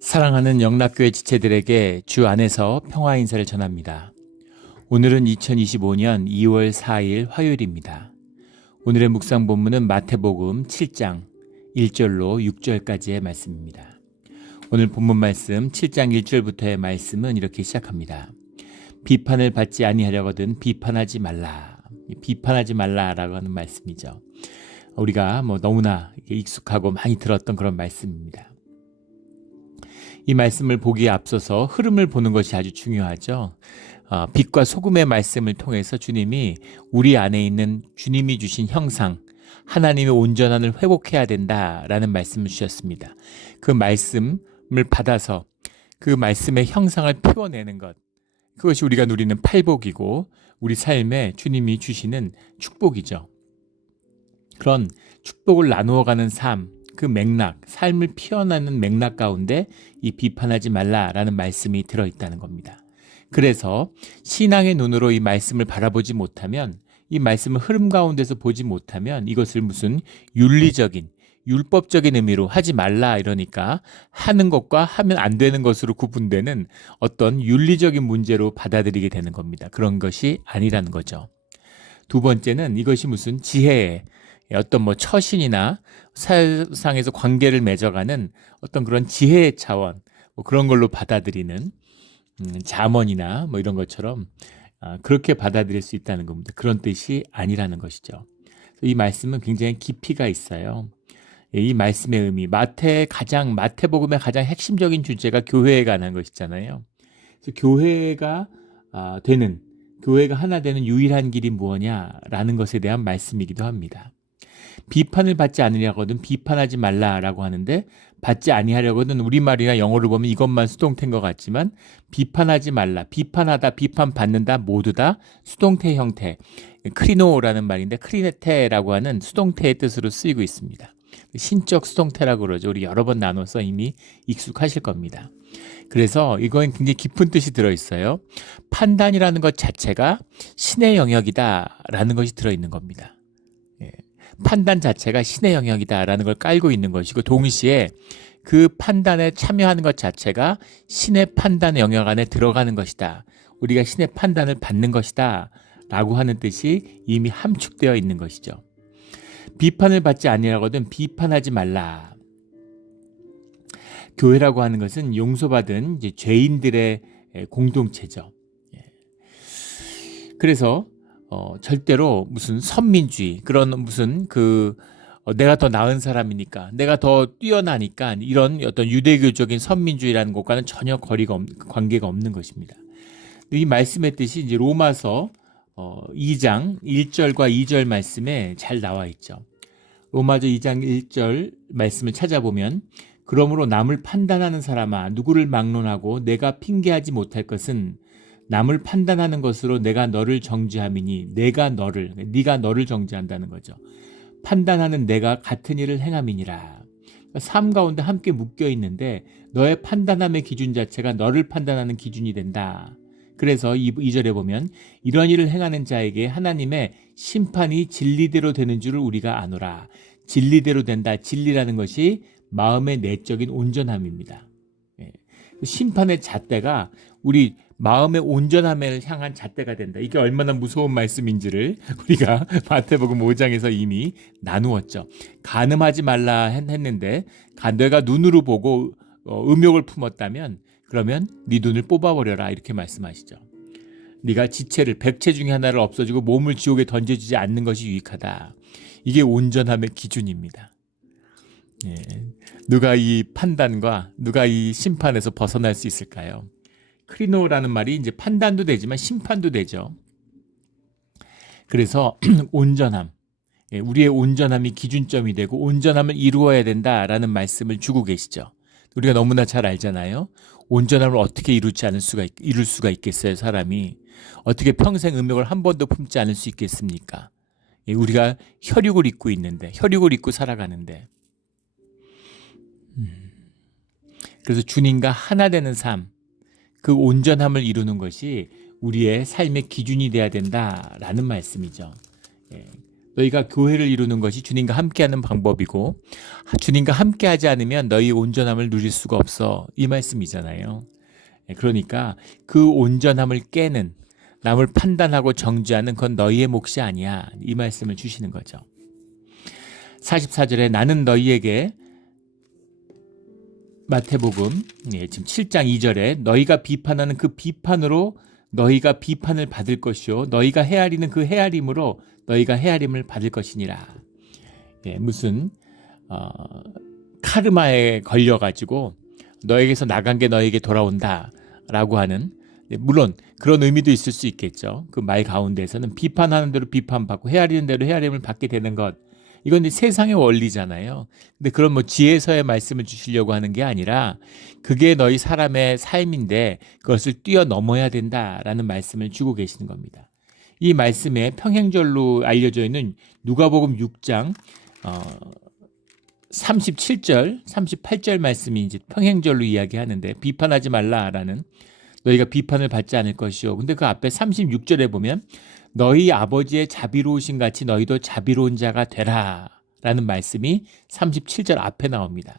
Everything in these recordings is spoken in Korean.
사랑하는 영락교회 지체들에게 주 안에서 평화 인사를 전합니다. 오늘은 2025년 2월 4일 화요일입니다. 오늘의 묵상 본문은 마태복음 7장 1절로 6절까지의 말씀입니다. 오늘 본문 말씀 7장 1절부터의 말씀은 이렇게 시작합니다. 비판을 받지 아니하려거든 비판하지 말라. 비판하지 말라라고 하는 말씀이죠. 우리가 너무나 익숙하고 많이 들었던 그런 말씀입니다. 이 말씀을 보기에 앞서서 흐름을 보는 것이 아주 중요하죠. 빛과 소금의 말씀을 통해서 주님이 우리 안에 있는 주님이 주신 형상, 하나님의 온전함을 회복해야 된다라는 말씀을 주셨습니다. 그 말씀을 받아서 그 말씀의 형상을 피워내는 것, 그것이 우리가 누리는 팔복이고 우리 삶에 주님이 주시는 축복이죠. 그런 축복을 나누어가는 삶, 그 맥락, 삶을 피워나는 맥락 가운데 이 비판하지 말라라는 말씀이 들어있다는 겁니다. 그래서 신앙의 눈으로 이 말씀을 바라보지 못하면, 이 말씀을 흐름 가운데서 보지 못하면 이것을 무슨 윤리적인, 율법적인 의미로 하지 말라 이러니까 하는 것과 하면 안 되는 것으로 구분되는 어떤 윤리적인 문제로 받아들이게 되는 겁니다. 그런 것이 아니라는 거죠. 두 번째는 이것이 무슨 지혜의 어떤 처신이나 사회상에서 관계를 맺어가는 어떤 그런 지혜의 차원, 그런 걸로 받아들이는 잠언이나 이런 것처럼 그렇게 받아들일 수 있다는 겁니다. 그런 뜻이 아니라는 것이죠. 이 말씀은 굉장히 깊이가 있어요. 이 말씀의 의미, 마태복음의 가장 핵심적인 주제가 교회에 관한 것이잖아요. 그래서 교회가 하나 되는 유일한 길이 무엇냐라는 것에 대한 말씀이기도 합니다. 비판을 받지 않으려거든 비판하지 말라라고 하는데, 받지 아니하려거든 우리말이나 영어를 보면 이것만 수동태인 것 같지만 비판하지 말라, 비판하다, 비판받는다 모두 다 수동태 형태, 크리노라는 말인데 크리네테라고 하는 수동태의 뜻으로 쓰이고 있습니다. 신적 수동태라고 그러죠. 우리 여러 번 나눠서 이미 익숙하실 겁니다. 그래서 이건 굉장히 깊은 뜻이 들어있어요. 판단이라는 것 자체가 신의 영역이다라는 것이 들어있는 겁니다. 판단 자체가 신의 영역이다라는 걸 깔고 있는 것이고, 동시에 그 판단에 참여하는 것 자체가 신의 판단 영역 안에 들어가는 것이다. 우리가 신의 판단을 받는 것이다 라고 하는 뜻이 이미 함축되어 있는 것이죠. 비판을 받지 아니하거든 비판하지 말라. 교회라고 하는 것은 용서받은 죄인들의 공동체죠. 그래서 절대로 무슨 선민주의, 그런 무슨 내가 더 나은 사람이니까, 내가 더 뛰어나니까, 이런 어떤 유대교적인 선민주의라는 것과는 전혀 관계가 없는 것입니다. 이 말씀의 뜻이 이제 로마서 2장 1절과 2절 말씀에 잘 나와 있죠. 로마서 2장 1절 말씀을 찾아보면, 그러므로 남을 판단하는 사람아, 누구를 막론하고 내가 핑계하지 못할 것은 남을 판단하는 것으로 내가 너를 정죄함이니, 네가 너를 정죄한다는 거죠. 판단하는 내가 같은 일을 행함이니라. 삶 가운데 함께 묶여 있는데 너의 판단함의 기준 자체가 너를 판단하는 기준이 된다. 그래서 2절에 보면 이런 일을 행하는 자에게 하나님의 심판이 진리대로 되는 줄을 우리가 아노라. 진리대로 된다. 진리라는 것이 마음의 내적인 온전함입니다. 심판의 잣대가 우리 마음의 온전함을 향한 잣대가 된다. 이게 얼마나 무서운 말씀인지를 우리가 마태복음 5장에서 이미 나누었죠. 간음하지 말라 했는데, 내가 눈으로 보고 음욕을 품었다면 그러면 네 눈을 뽑아버려라 이렇게 말씀하시죠. 네가 백체 중에 하나를 없어지고 몸을 지옥에 던져주지 않는 것이 유익하다. 이게 온전함의 기준입니다. 누가 이 판단과 누가 이 심판에서 벗어날 수 있을까요? 크리노라는 말이 이제 판단도 되지만 심판도 되죠. 그래서 온전함, 우리의 온전함이 기준점이 되고 온전함을 이루어야 된다라는 말씀을 주고 계시죠. 우리가 너무나 잘 알잖아요. 온전함을 어떻게 이룰 수가 있겠어요, 사람이. 어떻게 평생 음욕을 한 번도 품지 않을 수 있겠습니까? 우리가 혈육을 입고 살아가는데. 그래서 주님과 하나 되는 삶, 그 온전함을 이루는 것이 우리의 삶의 기준이 돼야 된다라는 말씀이죠. 너희가 교회를 이루는 것이 주님과 함께하는 방법이고 주님과 함께하지 않으면 너희 온전함을 누릴 수가 없어. 이 말씀이잖아요. 그러니까 그 온전함을 깨는, 남을 판단하고 정죄하는 건 너희의 몫이 아니야. 이 말씀을 주시는 거죠. 44절에 나는 너희에게 마태복음 지금 7장 2절에 너희가 비판하는 그 비판으로 너희가 비판을 받을 것이요 너희가 헤아리는 그 헤아림으로 너희가 헤아림을 받을 것이니라. 무슨 카르마에 걸려가지고 너에게서 나간 게 너에게 돌아온다 라고 하는, 물론 그런 의미도 있을 수 있겠죠. 그 말 가운데에서는 비판하는 대로 비판받고 헤아리는 대로 헤아림을 받게 되는 것, 이건 세상의 원리잖아요. 근데 그런 지혜서의 말씀을 주시려고 하는 게 아니라 그게 너희 사람의 삶인데 그것을 뛰어넘어야 된다라는 말씀을 주고 계시는 겁니다. 이 말씀에 평행절로 알려져 있는 누가복음 6장 37절, 38절 말씀이 이제 평행절로 이야기하는데 비판하지 말라라는, 너희가 비판을 받지 않을 것이요. 근데 그 앞에 36절에 보면 너희 아버지의 자비로우신 같이 너희도 자비로운 자가 되라 라는 말씀이 37절 앞에 나옵니다.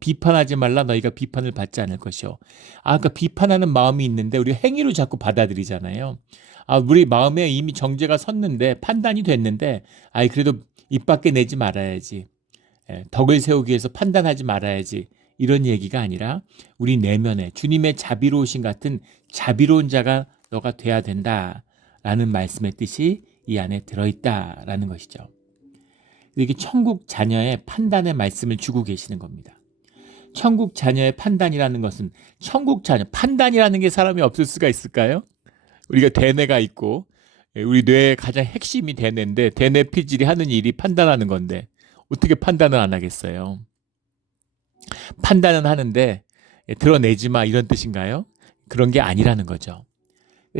비판하지 말라, 너희가 비판을 받지 않을 것이요. 그러니까 비판하는 마음이 있는데 우리 행위로 자꾸 받아들이잖아요. 우리 마음에 이미 정죄가 섰는데, 판단이 됐는데 그래도 입 밖에 내지 말아야지, 덕을 세우기 위해서 판단하지 말아야지, 이런 얘기가 아니라 우리 내면에 주님의 자비로우신 같은 자비로운 자가 너가 돼야 된다라는 말씀의 뜻이 이 안에 들어있다라는 것이죠. 이게 천국 자녀의 판단의 말씀을 주고 계시는 겁니다. 천국 자녀의 판단이라는 것은, 천국 자녀, 판단이라는 게 사람이 없을 수가 있을까요? 우리가 대뇌가 있고 우리 뇌의 가장 핵심이 대뇌인데 대뇌 피질이 하는 일이 판단하는 건데 어떻게 판단을 안 하겠어요? 판단은 하는데 드러내지 마, 이런 뜻인가요? 그런 게 아니라는 거죠.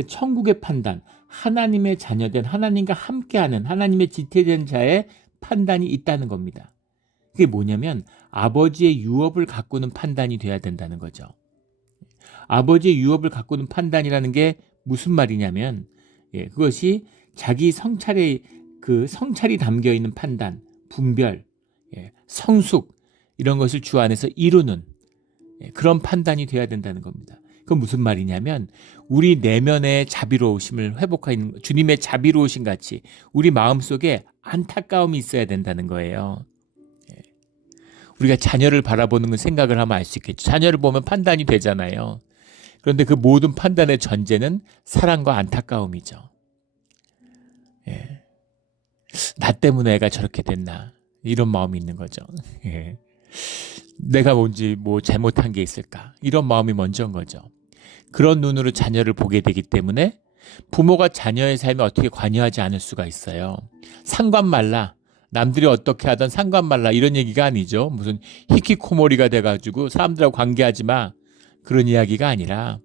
천국의 판단, 하나님의 자녀된, 하나님과 함께하는, 하나님의 지체된 자의 판단이 있다는 겁니다. 그게 뭐냐면 아버지의 유업을 가꾸는 판단이 돼야 된다는 거죠. 아버지의 유업을 가꾸는 판단이라는 게 무슨 말이냐면 그것이 자기 성찰이 담겨 있는 판단, 분별, 성숙, 이런 것을 주 안에서 이루는 그런 판단이 돼야 된다는 겁니다. 그건 무슨 말이냐면 우리 내면의 자비로우심을 회복하는, 주님의 자비로우심 같이 우리 마음속에 안타까움이 있어야 된다는 거예요. 우리가 자녀를 바라보는 건 생각을 하면 알 수 있겠죠. 자녀를 보면 판단이 되잖아요. 그런데 그 모든 판단의 전제는 사랑과 안타까움이죠. 나 때문에 애가 저렇게 됐나, 이런 마음이 있는 거죠. 내가 뭔지 잘못한 게 있을까, 이런 마음이 먼저인 거죠. 그런 눈으로 자녀를 보게 되기 때문에 부모가 자녀의 삶에 어떻게 관여하지 않을 수가 있어요. 상관 말라, 남들이 어떻게 하든 상관 말라, 이런 얘기가 아니죠. 무슨 히키코모리가 돼가지고 사람들하고 관계하지 마, 그런 이야기가 아니라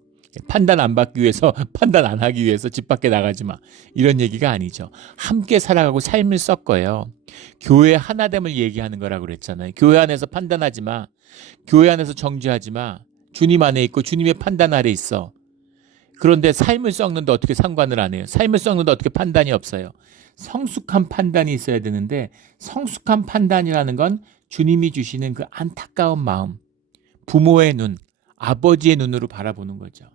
판단 안 받기 위해서, 판단 안 하기 위해서 집 밖에 나가지 마, 이런 얘기가 아니죠. 함께 살아가고 삶을 섞어요. 교회 하나됨을 얘기하는 거라고 그랬잖아요. 교회 안에서 판단하지 마, 교회 안에서 정죄하지 마, 주님 안에 있고 주님의 판단 아래 있어. 그런데 삶을 썩는데 어떻게 상관을 안 해요? 삶을 썩는데 어떻게 판단이 없어요? 성숙한 판단이 있어야 되는데, 성숙한 판단이라는 건 주님이 주시는 그 안타까운 마음, 부모의 눈, 아버지의 눈으로 바라보는 거죠.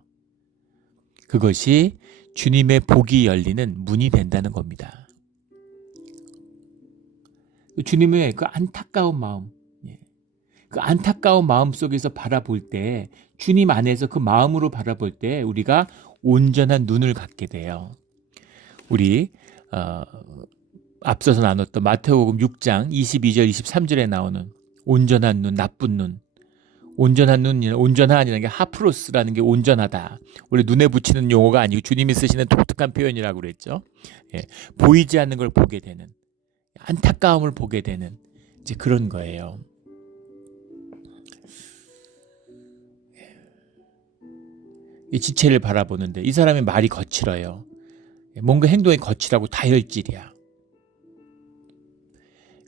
그것이 주님의 복이 열리는 문이 된다는 겁니다. 주님의 그 안타까운 마음, 그 안타까운 마음 속에서 바라볼 때, 주님 안에서 그 마음으로 바라볼 때 우리가 온전한 눈을 갖게 돼요. 우리 앞서서 나눴던 마태복음 6장 22절 23절에 나오는 온전한 눈, 나쁜 눈. 온전한 눈, 온전한이라는 게 하프로스라는 게 온전하다. 원래 눈에 붙이는 용어가 아니고 주님이 쓰시는 독특한 표현이라고 그랬죠. 보이지 않는 걸 보게 되는, 안타까움을 보게 되는 이제 그런 거예요. 이 지체를 바라보는데 이 사람의 말이 거칠어요. 뭔가 행동이 거칠하고 다혈질이야.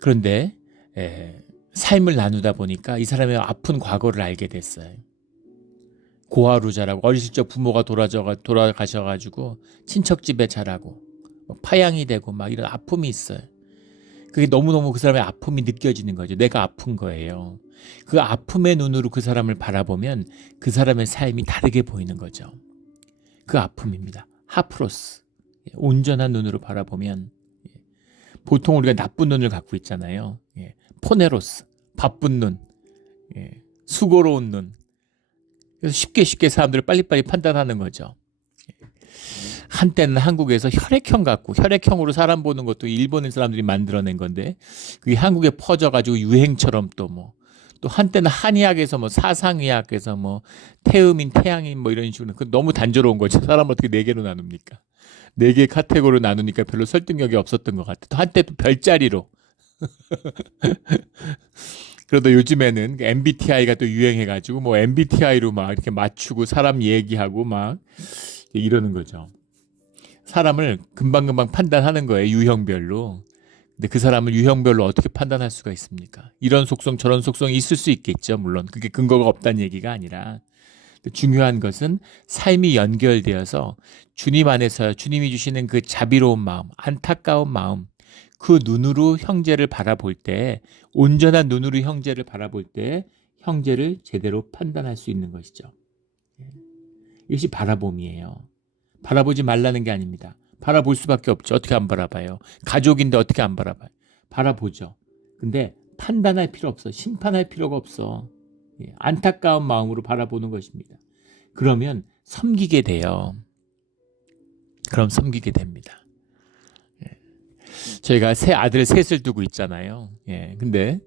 그런데 삶을 나누다 보니까 이 사람의 아픈 과거를 알게 됐어요. 고아루자라고, 어렸을 적 부모가 돌아가셔가지고 친척 집에 자라고 파양이 되고 막 이런 아픔이 있어요. 그게 너무너무 그 사람의 아픔이 느껴지는 거죠. 내가 아픈 거예요. 그 아픔의 눈으로 그 사람을 바라보면 그 사람의 삶이 다르게 보이는 거죠. 그 아픔입니다. 하프로스. 온전한 눈으로 바라보면, 보통 우리가 나쁜 눈을 갖고 있잖아요. 포네로스. 바쁜 눈. 수고로운 눈. 그래서 쉽게 사람들을 빨리빨리 판단하는 거죠. 한때는 한국에서 혈액형 갖고, 혈액형으로 사람 보는 것도 일본인 사람들이 만들어낸 건데, 그게 한국에 퍼져가지고 유행처럼 또 한때는 한의학에서 사상의학에서 태음인, 태양인 이런 식으로, 그 너무 단조로운 거죠. 사람 어떻게 네 개로 나눕니까? 네 개 카테고리로 나누니까 별로 설득력이 없었던 것 같아요. 또 한때 또 별자리로. 그러다 요즘에는 MBTI가 또 유행해가지고 MBTI로 막 이렇게 맞추고 사람 얘기하고 막 이러는 거죠. 사람을 금방금방 판단하는 거예요. 유형별로. 근데 그 사람을 유형별로 어떻게 판단할 수가 있습니까? 이런 속성 저런 속성이 있을 수 있겠죠. 물론 그게 근거가 없다는 얘기가 아니라, 중요한 것은 삶이 연결되어서 주님 안에서 주님이 주시는 그 자비로운 마음, 안타까운 마음, 그 눈으로 형제를 바라볼 때, 온전한 눈으로 형제를 바라볼 때 형제를 제대로 판단할 수 있는 것이죠. 이것이 바라봄이에요. 바라보지 말라는 게 아닙니다. 바라볼 수밖에 없죠. 어떻게 안 바라봐요? 가족인데 어떻게 안 바라봐요? 바라보죠. 근데 판단할 필요 없어. 심판할 필요가 없어. 안타까운 마음으로 바라보는 것입니다. 그러면 섬기게 돼요. 그럼 섬기게 됩니다. 저희가 새 아들 셋을 두고 있잖아요. 근데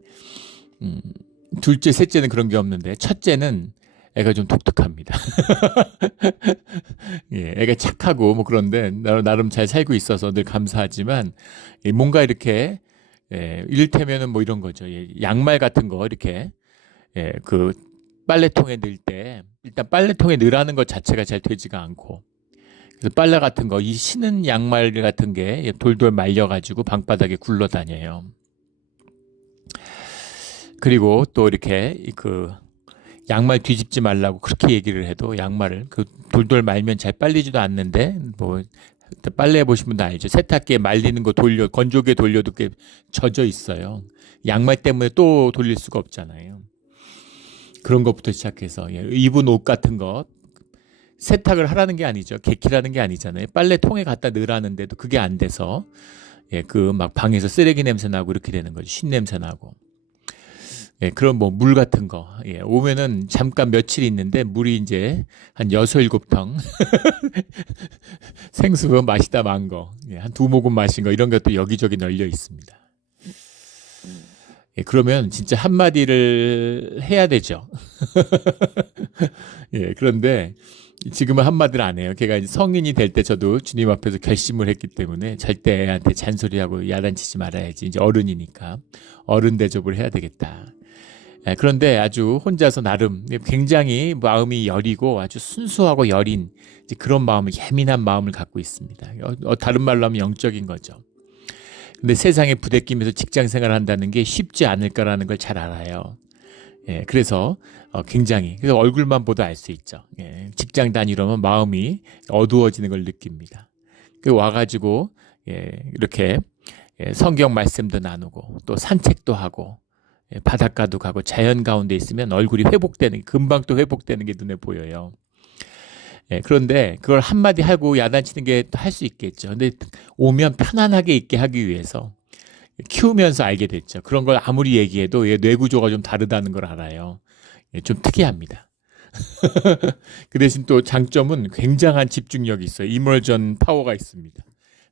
둘째, 셋째는 그런 게 없는데 첫째는 애가 좀 독특합니다. 애가 착하고 그런데 나름 잘 살고 있어서 늘 감사하지만, 뭔가 이렇게 이를테면은 이런 거죠. 양말 같은 거 이렇게 그 빨래통에 넣을 때 일단 빨래통에 넣으라는 것 자체가 잘 되지가 않고, 그래서 빨래 같은 거, 이 신은 양말 같은 게 돌돌 말려가지고 방바닥에 굴러다녀요. 그리고 또 이렇게 그 양말 뒤집지 말라고 그렇게 얘기를 해도 양말을 그 돌돌 말면 잘 빨리지도 않는데, 빨래 보신 분도 알죠. 세탁기에 말리는 거 건조기에 돌려도 꽤 젖어 있어요. 양말 때문에 또 돌릴 수가 없잖아요. 그런 것부터 시작해서 입은 옷 같은 거 세탁을 하라는 게 아니죠. 개키라는 게 아니잖아요. 빨래통에 갖다 넣으라는데도 그게 안 돼서 그 막 방에서 쓰레기 냄새 나고 이렇게 되는 거죠. 쉰 냄새 나고. 그런 물 같은 거 오면은 잠깐 며칠 있는데 물이 이제 한 6-7병 생수 마시다 만 거, 한 2모금 마신 거, 이런 것도 여기저기 널려 있습니다. 그러면 진짜 한마디를 해야 되죠. 그런데 지금은 한마디를 안 해요. 걔가 이제 성인이 될 때 저도 주님 앞에서 결심을 했기 때문에 절대 애한테 잔소리하고 야단치지 말아야지. 이제 어른이니까 어른 대접을 해야 되겠다. 그런데 아주 혼자서 나름 굉장히 마음이 여리고 아주 순수하고 여린 이제 그런 마음을, 예민한 마음을 갖고 있습니다. 다른 말로 하면 영적인 거죠. 근데 세상에 부대끼면서 직장 생활을 한다는 게 쉽지 않을 거라는 걸 잘 알아요. 그래서 굉장히, 그래서 얼굴만 보도 알 수 있죠. 직장 다니려면 마음이 어두워지는 걸 느낍니다. 그 와가지고 이렇게 성경 말씀도 나누고 또 산책도 하고 바닷가도 가고 자연 가운데 있으면 얼굴이 금방 또 회복되는 게 눈에 보여요. 그런데 그걸 한마디 하고 야단치는 게 할 수 있겠죠. 근데 오면 편안하게 있게 하기 위해서 키우면서 알게 됐죠. 그런 걸 아무리 얘기해도 얘 뇌구조가 좀 다르다는 걸 알아요. 좀 특이합니다. 그 대신 또 장점은 굉장한 집중력이 있어요. 이머전 파워가 있습니다.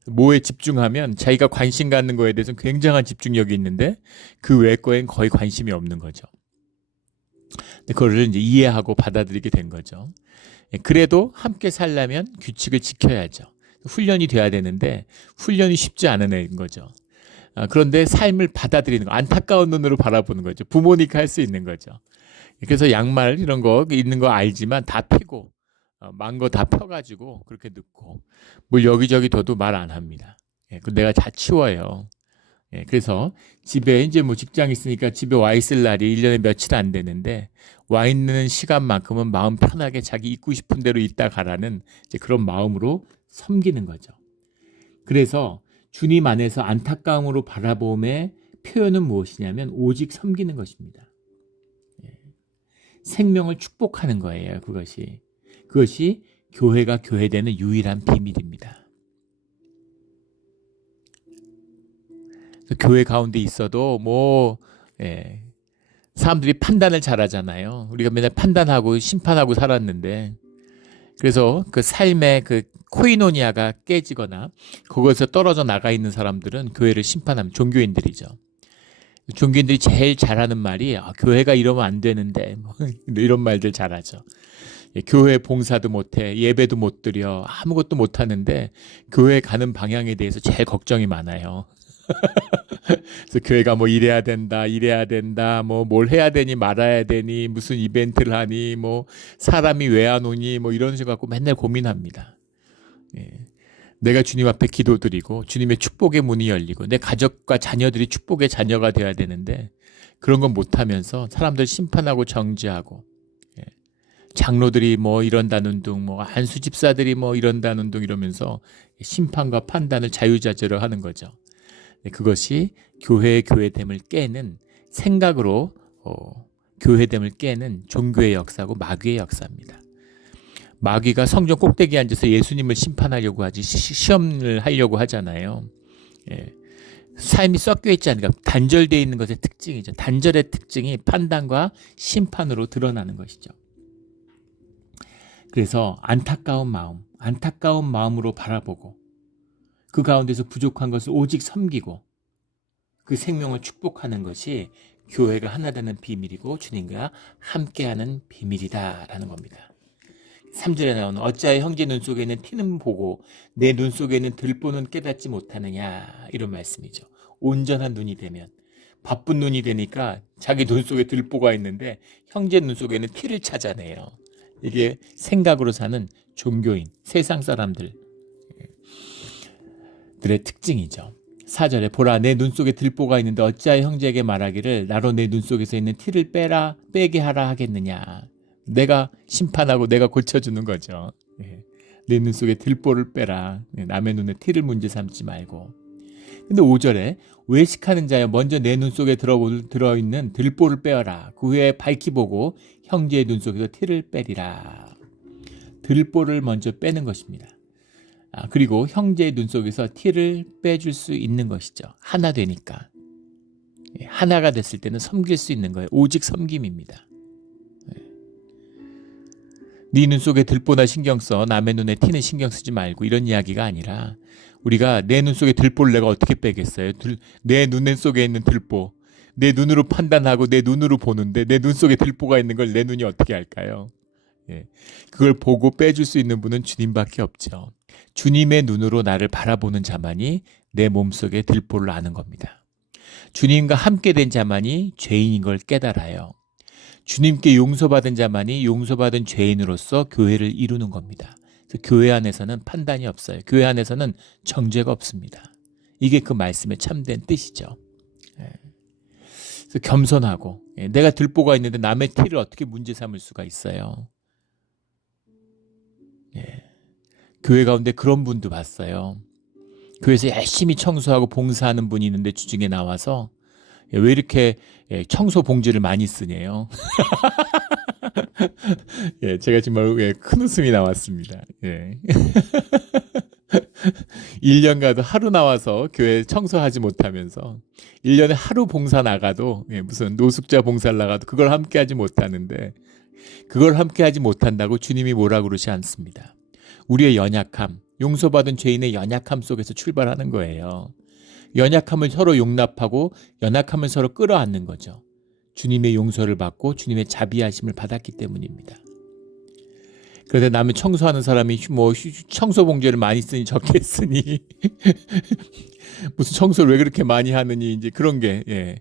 뭐에 집중하면 자기가 관심 갖는 거에 대해서는 굉장한 집중력이 있는데 그 외 거엔 거의 관심이 없는 거죠. 그거를 이제 이해하고 받아들이게 된 거죠. 그래도 함께 살려면 규칙을 지켜야죠. 훈련이 돼야 되는데 훈련이 쉽지 않은 애인 거죠. 그런데 삶을 받아들이는 거, 안타까운 눈으로 바라보는 거죠. 부모니까 할 수 있는 거죠. 그래서 양말 이런 거 있는 거 알지만 다 펴고 망고 다 펴가지고 그렇게 넣고 물 여기저기 둬도 말 안 합니다. 그 내가 다 치워요. 그래서 집에 이제 직장 있으니까 집에 와 있을 날이 1년에 며칠 안 되는데 와 있는 시간만큼은 마음 편하게 자기 있고 싶은 대로 있다 가라는 이제 그런 마음으로 섬기는 거죠. 그래서 주님 안에서 안타까움으로 바라봄의 표현은 무엇이냐면 오직 섬기는 것입니다. 생명을 축복하는 거예요. 그것이 교회가 교회되는 유일한 비밀입니다. 교회 가운데 있어도 사람들이 판단을 잘하잖아요. 우리가 맨날 판단하고 심판하고 살았는데, 그래서 그 삶의 그 코이노니아가 깨지거나 그것에서 떨어져 나가 있는 사람들은 교회를 심판하면 종교인들이죠. 종교인들이 제일 잘하는 말이 교회가 이러면 안 되는데 이런 말들 잘하죠. 교회 봉사도 못해, 예배도 못 드려, 아무것도 못하는데 교회 가는 방향에 대해서 제일 걱정이 많아요. 그래서 교회가 이래야 된다, 뭘 해야 되니 말아야 되니, 무슨 이벤트를 하니, 사람이 왜 안 오니, 이런 식으로 갖고 맨날 고민합니다. 내가 주님 앞에 기도드리고 주님의 축복의 문이 열리고 내 가족과 자녀들이 축복의 자녀가 되어야 되는데 그런 건 못하면서 사람들 심판하고 정죄하고, 장로들이 이런다는 둥, 안수 집사들이 이런다는 둥 이러면서 심판과 판단을 자유자재로 하는 거죠. 그것이 교회됨을 깨는 생각으로 교회됨을 깨는 종교의 역사고 마귀의 역사입니다. 마귀가 성전 꼭대기에 앉아서 예수님을 심판하려고 하지, 시험을 하려고 하잖아요. 삶이 섞여 있지 않으니까 단절되어 있는 것의 특징이죠. 단절의 특징이 판단과 심판으로 드러나는 것이죠. 그래서 안타까운 마음으로 바라보고 그 가운데서 부족한 것을 오직 섬기고 그 생명을 축복하는 것이 교회가 하나 되는 비밀이고 주님과 함께하는 비밀이다라는 겁니다. 3절에 나오는 어찌하여 형제 눈 속에 있는 티는 보고 내 눈 속에 있는 들보는 깨닫지 못하느냐, 이런 말씀이죠. 온전한 눈이 되면, 바쁜 눈이 되니까 자기 눈 속에 들보가 있는데 형제 눈 속에 있는 티를 찾아내요. 이게 생각으로 사는 종교인, 세상 사람들의 특징이죠. 4절에 보라, 내 눈 속에 들보가 있는데 어찌하여 형제에게 말하기를 나로 내 눈 속에서 있는 티를 빼게 하라 하겠느냐. 내가 심판하고 내가 고쳐주는 거죠. 내 눈 속에 들보를 빼라. 남의 눈에 티를 문제 삼지 말고. 근데 5절에 외식하는 자여 먼저 내 눈 속에 들어있는 들보를 빼어라. 그 후에 밝히 보고 형제의 눈 속에서 티를 빼리라. 들보를 먼저 빼는 것입니다. 그리고 형제의 눈 속에서 티를 빼줄 수 있는 것이죠. 하나 되니까. 하나가 됐을 때는 섬길 수 있는 거예요. 오직 섬김입니다. 네 눈 속에 들보나 신경 써, 남의 눈에 티는 신경 쓰지 말고, 이런 이야기가 아니라 우리가 내 눈 속에 들보를 내가 어떻게 빼겠어요? 내 눈 속에 있는 들보, 내 눈으로 판단하고 내 눈으로 보는데 내 눈 속에 들보가 있는 걸 내 눈이 어떻게 알까요? 그걸 보고 빼줄 수 있는 분은 주님밖에 없죠. 주님의 눈으로 나를 바라보는 자만이 내 몸속에 들보를 아는 겁니다. 주님과 함께 된 자만이 죄인인 걸 깨달아요. 주님께 용서받은 자만이 용서받은 죄인으로서 교회를 이루는 겁니다. 그래서 교회 안에서는 판단이 없어요. 교회 안에서는 정죄가 없습니다. 이게 그 말씀의 참된 뜻이죠. 그래서 겸손하고, 내가 들보가 있는데 남의 티를 어떻게 문제 삼을 수가 있어요. 교회 가운데 그런 분도 봤어요. 교회에서 열심히 청소하고 봉사하는 분이 있는데 주중에 나와서 왜 이렇게 청소 봉지를 많이 쓰냐요. 제가 정말 큰 웃음이 나왔습니다. 1년 가도 하루 나와서 교회 청소하지 못하면서 1년에 하루 봉사 나가도, 무슨 노숙자 봉사를 나가도 그걸 함께 하지 못하는데, 그걸 함께 하지 못한다고 주님이 뭐라 그러지 않습니다. 우리의 연약함, 용서받은 죄인의 연약함 속에서 출발하는 거예요. 연약함을 서로 용납하고 연약함을 서로 끌어안는 거죠. 주님의 용서를 받고 주님의 자비하심을 받았기 때문입니다. 그런데 남의 청소하는 사람이 청소 봉지를 많이 쓰니 적게 쓰니 무슨 청소를 왜 그렇게 많이 하느니, 이제 그런 게,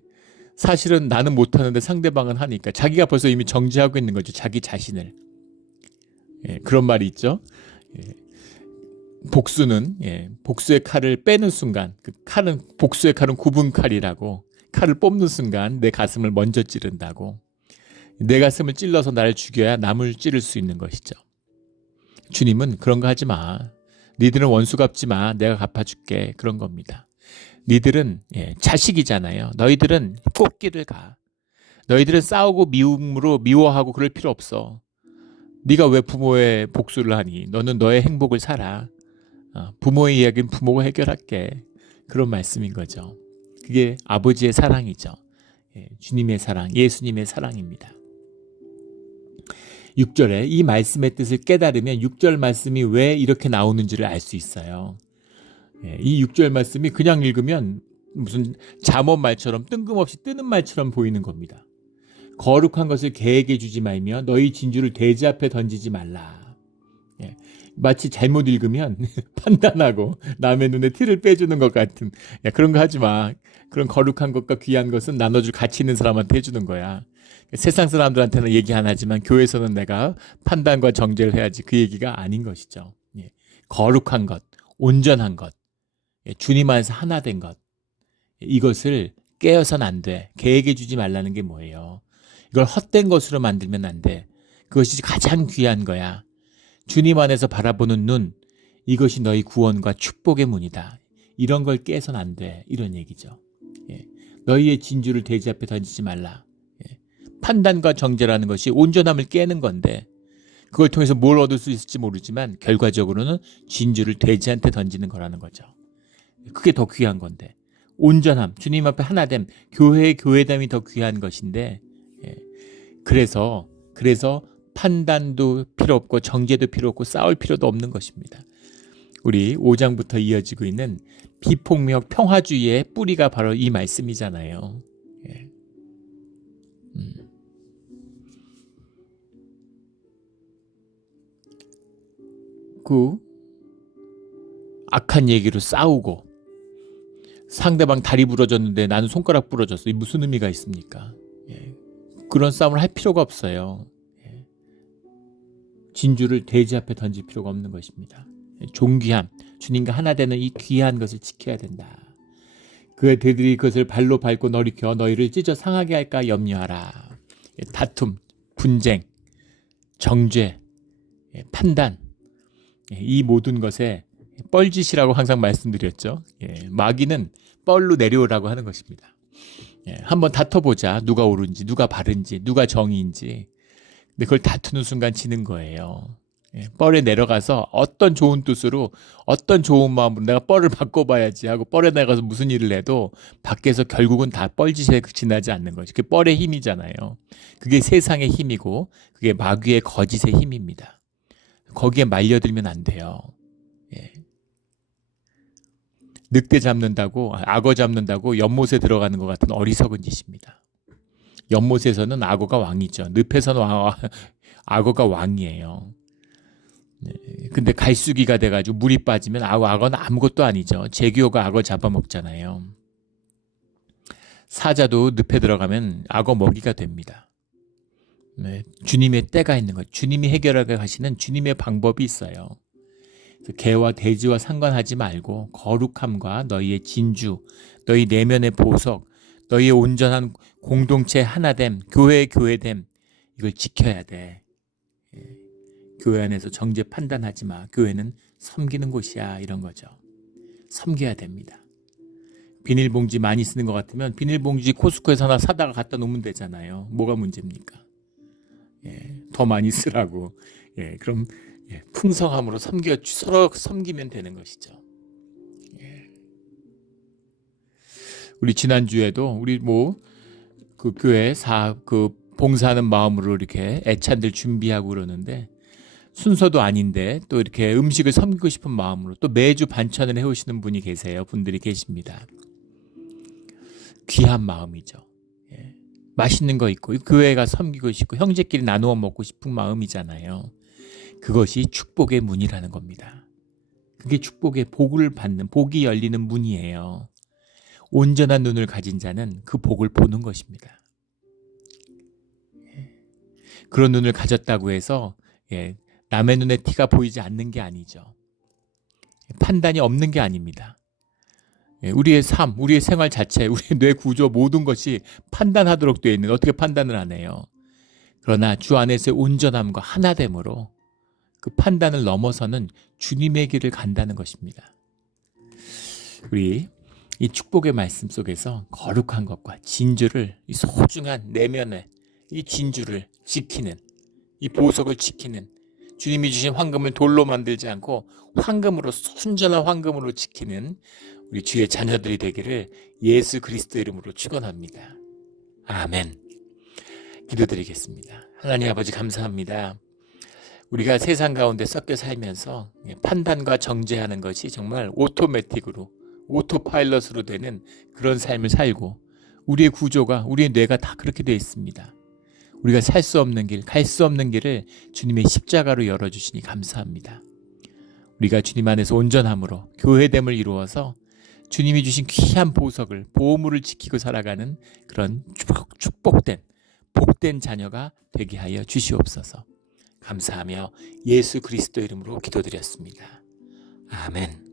사실은 나는 못하는데 상대방은 하니까 자기가 벌써 이미 정죄하고 있는 거죠. 자기 자신을. 그런 말이 있죠. 복수는, 복수의 칼을 빼는 순간, 복수의 칼은 굽은 칼이라고, 칼을 뽑는 순간 내 가슴을 먼저 찌른다고. 내 가슴을 찔러서 나를 죽여야 남을 찌를 수 있는 것이죠. 주님은 그런 거 하지 마. 니들은 원수 갚지 마. 내가 갚아줄게. 그런 겁니다. 니들은 자식이잖아요. 너희들은 꽃길을 가. 너희들은 싸우고 미움으로 미워하고 그럴 필요 없어. 네가 왜 부모의 복수를 하니? 너는 너의 행복을 살아. 부모의 이야기는 부모가 해결할게. 그런 말씀인 거죠. 그게 아버지의 사랑이죠. 주님의 사랑, 예수님의 사랑입니다. 6절에 이 말씀의 뜻을 깨달으면 6절 말씀이 왜 이렇게 나오는지를 알 수 있어요. 이 6절 말씀이 그냥 읽으면 무슨 잠언 말처럼 뜬금없이 뜨는 말처럼 보이는 겁니다. 거룩한 것을 개에게 주지 말며 너희 진주를 돼지 앞에 던지지 말라. 마치 잘못 읽으면 판단하고 남의 눈에 티를 빼주는 것 같은 그런 거 하지 마. 그런 거룩한 것과 귀한 것은 나눠줄 가치 있는 사람한테 해주는 거야. 세상 사람들한테는 얘기 안 하지만 교회에서는 내가 판단과 정죄를 해야지 그 얘기가 아닌 것이죠. 거룩한 것, 온전한 것, 주님 안에서 하나 된 것, 이것을 깨어서는 안 돼. 개에게 주지 말라는 게 뭐예요? 이걸 헛된 것으로 만들면 안 돼. 그것이 가장 귀한 거야. 주님 안에서 바라보는 눈, 이것이 너희 구원과 축복의 문이다. 이런 걸 깨서는 안 돼. 이런 얘기죠. 너희의 진주를 돼지 앞에 던지지 말라. 판단과 정죄라는 것이 온전함을 깨는 건데 그걸 통해서 뭘 얻을 수 있을지 모르지만 결과적으로는 진주를 돼지한테 던지는 거라는 거죠. 그게 더 귀한 건데 온전함, 주님 앞에 하나됨, 교회의 교회됨이 더 귀한 것인데 그래서 판단도 필요 없고 정죄도 필요 없고 싸울 필요도 없는 것입니다. 우리 5장부터 이어지고 있는 비폭력 평화주의의 뿌리가 바로 이 말씀이잖아요. 그 악한 얘기로 싸우고 상대방 다리 부러졌는데 나는 손가락 부러졌어. 이 무슨 의미가 있습니까? 그런 싸움을 할 필요가 없어요. 진주를 돼지 앞에 던질 필요가 없는 것입니다. 존귀함, 주님과 하나 되는 이 귀한 것을 지켜야 된다. 그 애들이 그것을 발로 밟고 너리켜 너희를 찢어 상하게 할까 염려하라. 다툼, 분쟁, 정죄, 판단, 이 모든 것에 뻘짓이라고 항상 말씀드렸죠. 마귀는 뻘로 내려오라고 하는 것입니다. 한번 다퉈보자. 누가 옳은지, 누가 바른지, 누가 정의인지. 근데 그걸 다투는 순간 지는 거예요. 뻘에 내려가서 어떤 좋은 뜻으로 어떤 좋은 마음으로 내가 뻘을 바꿔봐야지 하고 뻘에 내려가서 무슨 일을 해도 밖에서 결국은 다 뻘짓에 지나지 않는 거죠. 그게 뻘의 힘이잖아요. 그게 세상의 힘이고 그게 마귀의 거짓의 힘입니다. 거기에 말려들면 안 돼요. 늑대 잡는다고 악어 잡는다고 연못에 들어가는 것 같은 어리석은 짓입니다. 연못에서는 악어가 왕이죠. 늪에서는 악어가 왕이에요. 근데 갈수기가 돼가지고 물이 빠지면 악어는 아무것도 아니죠. 제규어가 악어 잡아먹잖아요. 사자도 늪에 들어가면 악어 먹이가 됩니다. 주님의 때가 있는 것, 주님이 해결하게 하시는 주님의 방법이 있어요. 개와 돼지와 상관하지 말고 거룩함과 너희의 진주, 너희 내면의 보석, 너희의 온전한 공동체 하나됨, 교회의 교회됨, 이걸 지켜야 돼. 교회 안에서 정죄 판단하지 마. 교회는 섬기는 곳이야. 이런 거죠. 섬겨야 됩니다. 비닐봉지 많이 쓰는 것 같으면 비닐봉지 코스코에서 하나 사다가 갖다 놓으면 되잖아요. 뭐가 문제입니까? 더 많이 쓰라고. 그럼 풍성함으로 서로 섬기면 되는 것이죠. 우리 지난주에도 우리 그 교회 봉사하는 마음으로 이렇게 애찬들 준비하고 그러는데 순서도 아닌데 또 이렇게 음식을 섬기고 싶은 마음으로 또 매주 반찬을 해오시는 분들이 계십니다. 귀한 마음이죠. 맛있는 거 있고 교회가 섬기고 싶고 형제끼리 나누어 먹고 싶은 마음이잖아요. 그것이 축복의 문이라는 겁니다. 그게 축복의 복을 받는 복이 열리는 문이에요. 온전한 눈을 가진 자는 그 복을 보는 것입니다. 그런 눈을 가졌다고 해서 남의 눈에 티가 보이지 않는 게 아니죠. 판단이 없는 게 아닙니다. 우리의 삶, 우리의 생활 자체, 우리의 뇌 구조 모든 것이 판단하도록 되어 있는 어떻게 판단을 안 해요. 그러나 주 안에서의 온전함과 하나됨으로 그 판단을 넘어서는 주님의 길을 간다는 것입니다. 우리 이 축복의 말씀 속에서 거룩한 것과 진주를, 이 소중한 내면의 이 진주를 지키는, 이 보석을 지키는, 주님이 주신 황금을 돌로 만들지 않고 황금으로, 순전한 황금으로 지키는 우리 주의 자녀들이 되기를 예수 그리스도 이름으로 축원합니다. 아멘. 기도드리겠습니다. 하나님 아버지 감사합니다. 우리가 세상 가운데 섞여 살면서 판단과 정죄하는 것이 정말 오토매틱으로, 오토파일럿으로 되는 그런 삶을 살고, 우리의 구조가, 우리의 뇌가 다 그렇게 되어 있습니다. 우리가 살 수 없는 길, 갈 수 없는 길을 주님의 십자가로 열어주시니 감사합니다. 우리가 주님 안에서 온전함으로 교회됨을 이루어서 주님이 주신 귀한 보석을, 보물을 지키고 살아가는 그런 축복된, 복된 자녀가 되게 하여 주시옵소서. 감사하며 예수 그리스도 이름으로 기도드렸습니다. 아멘.